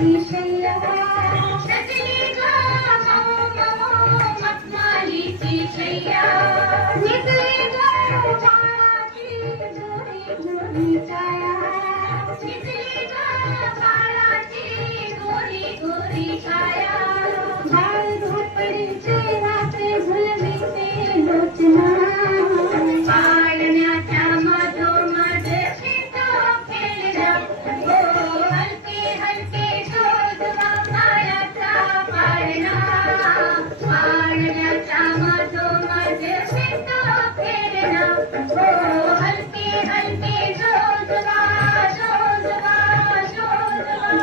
शैया सजली ग मखमालीची शैया निघली ग बाळाची गोरी गोरी छाया निघली ग बाळाची गोरी गोरी छाया बाळ झोपडीचे रात्री झुलवीते लोचना पाळण्याच्या मधोमध शितो खेळला हो हलके हलके शोधवा पायाचा पाळणा पाळण्याच्या मधोमध शितो खेळला हो हलके हलके शोधवा शोधवा शोधवा